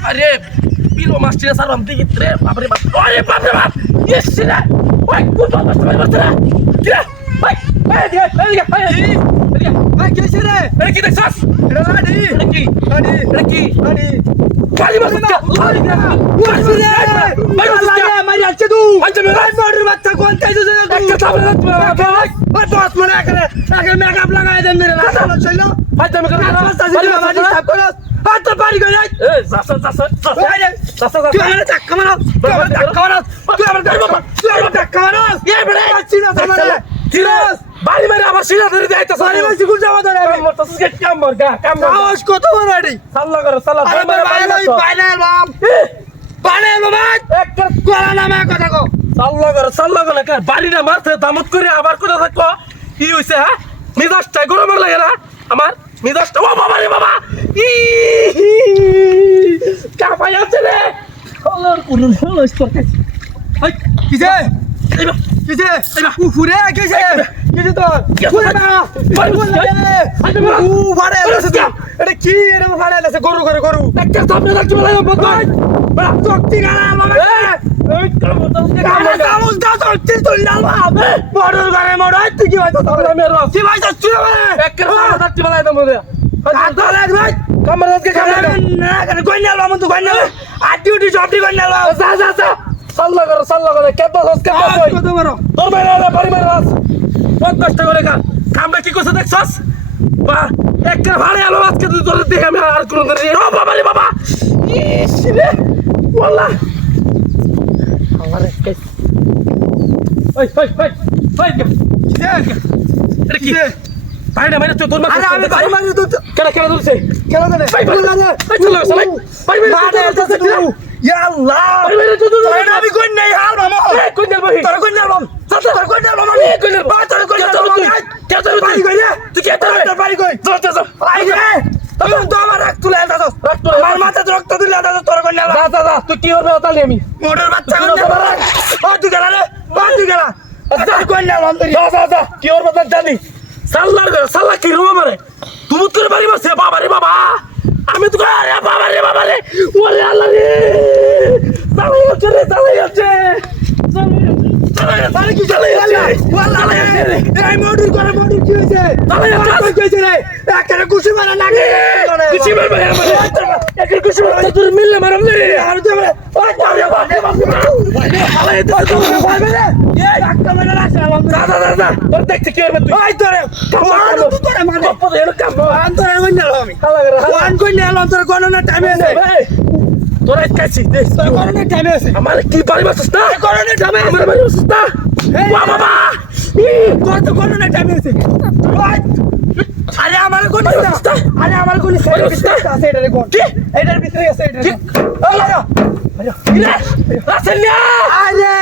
আরে pillow master sir আমি দেখি রে বাপরে বাপ আরে বাপরে বাপ ইস রে ওই কোন মাস্টার মাস্টার কি রে ভাই ভাই দিকে ভাই দিকে ভাই কি রে এ কি দেখছস এটা লাডি এটা কি লাডি এটা কি লাডি কালি মাস্টার লাডি ওই রে ভাই মাস্টার মারি আছে তুই ভাই মারি বাচ্চা কোন তাইছো একটা তাবলে ভাই ওই বস মনে করে আগে মেকআপ লাগায় দেন মেরে লাগানো ছিল ভাই তুমি করে রাস্তা ছিল মারি সাফ করো হাত তো পারি গই এ সাসা তুই আমার ধাক্কা মারো তুই আমার ধাক্কা মারো তুই আমার ধাক্কা মারো এ বড় চিনা সামনে চিরাস বাড়ি মেরে আমার সিনা ধরে দেয়তো সারি মাসি গুল যাওয়া ধরে আমি মরতাছিস কে কাম আওয়াজ কত বড় আড়ি সাল্লা করো সাল্লা ভাই ফাইনাল বাম ফাইনাল ভাই একটা কোলা নামে কথা কো সাল্লা করো কা বাড়িটা মারতে দামত করে আবার কোথা থাকো কি হইছে হ্যাঁ মিজাজটা গরম লাগে না আমার মিজাজটা ও বাবা রে বাবা ই কা ভাই আছে রে কলর কোন হলো স্টকে হাই কিছে কিছে উফুরে কিছে কিছে তো উফুরে না উ ভাড়া আছে তো এটা কি এটা ভাড়া আছে গরু করে গরু একটা সামনে রাখছি বলা বন্ধ বড় শক্তি গানা মামা এই কাম তো কামুস দাও তো তুই লাল বাবা বড়র ঘরে মড় তুই কি ভাই তো তাহলে আমি রস কি ভাই তুই একটা সামনে রাখছি বলা দম দে তাহলে ভাই কামর কে কামর না করে কই না বাবা তুই কই না আর ডিউটি জব দি কই না যা যা যা সাল্লা করে কে বলস কত বড় তোর বাইরে পরিবার রাস কত কষ্ট করে কামটা কি করছ দেখছস বা একটা ভাড়ে আলো আজকে তুই তোর দেখে আমি আর কোন দিন ও বাবা রে বাবা ইস রে ওয়াল্লাহ আমার কেস ওই এটা কি বাইরে বাইরে তো তোর আরে আমি বাড়ি মারি তো কেন ধরছে কেন ধরে ভাই চলো সালাই ভাই ভাই ইয়া আল্লাহ বাইরে তো আমি কই নাই হাল মামা কই না ভাই তোর কই না মাম তোর কই না মামা কই না তোর কই না কে তোর বাড়ি কই না তুই কে তোর বাড়ি কই যা আই রে তুমি তো আমার রক্ত তুলে দাও আমার মাথায় রক্ত তুলে দাও তোর কই না যা তুই কি করবে তাহলে আমি মোটর বাচ্চা ও তুই গেলা রে তুই গেলা তোর কই না মাম যা কি করবে তার জানি সাল্লা কি রো মারে তুমি তোর বাড়ি বসে বাবা রে বাবা আমি তো আরে বাবা রে ওরে আল্লাহ রে চালাই যাচ্ছে আরে কি চালাই যাচ্ছে ওয়াল্লাহ এই মডুর করে মডুর কি হইছে চালাই যাচ্ছে কইছে রে একটা কুশি মারা লাগে কুশি মার ভাই আমার একটা কুশি মার তোর মিললে মারম রে আর তুই ওরে বাবা আলাই তো ভাই রে এই একটা মারা রাখা দাদা তোর দেখতে কি হবে তুই ওই তোরে কাম তুই তোরে মানে কত এর কাম আন্তরে কই না আমি খালা করে ওয়ান কই না তোর কোন না টাইম আছে ভাই তোর কাছে তোর কোন না টাইম আছে আমার কি পারিবাস না কোন না টাইম আমার পারিবাস না ওয়া বাবা তোর তো কোন না টাইম আছে আরে আমার কোন না আরে আমার কোন আছে এটারে কোন কি এটার ভিতরে আছে এটা আরে রাসেলিয়া আরে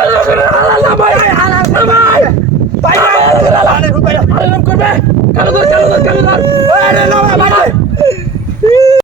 আল্লাহ ভাই আল্লাহ ভাই ভাই আরে রূপাই আরে নাম করবে কালো ধর